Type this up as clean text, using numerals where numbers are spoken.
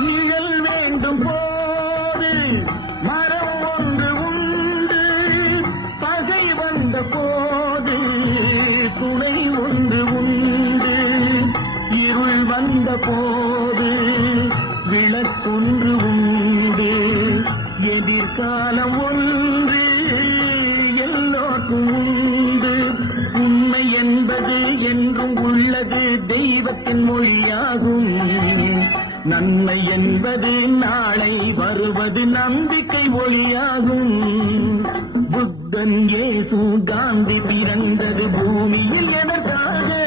நிழல் வேண்டும் போது மரம் ஒன்று உண்டு, பகை வந்த போது துணை ஒன்று உண்டு, இருள் வந்த போது விளக்கொன்று உண்டு, எதிர்காலம் ஒன்று எல்லோருக்கும் உண்டு. உண்மை என்பது என்றும் உள்ளது, தெய்வத்தின் மொழியாகும். நன்மை என்பது நாளை வருவது, நம்பிக்கை ஒளியாகும். புத்தன், இயேசு, காந்தி பிறந்தது பூமியில் எதற்காக?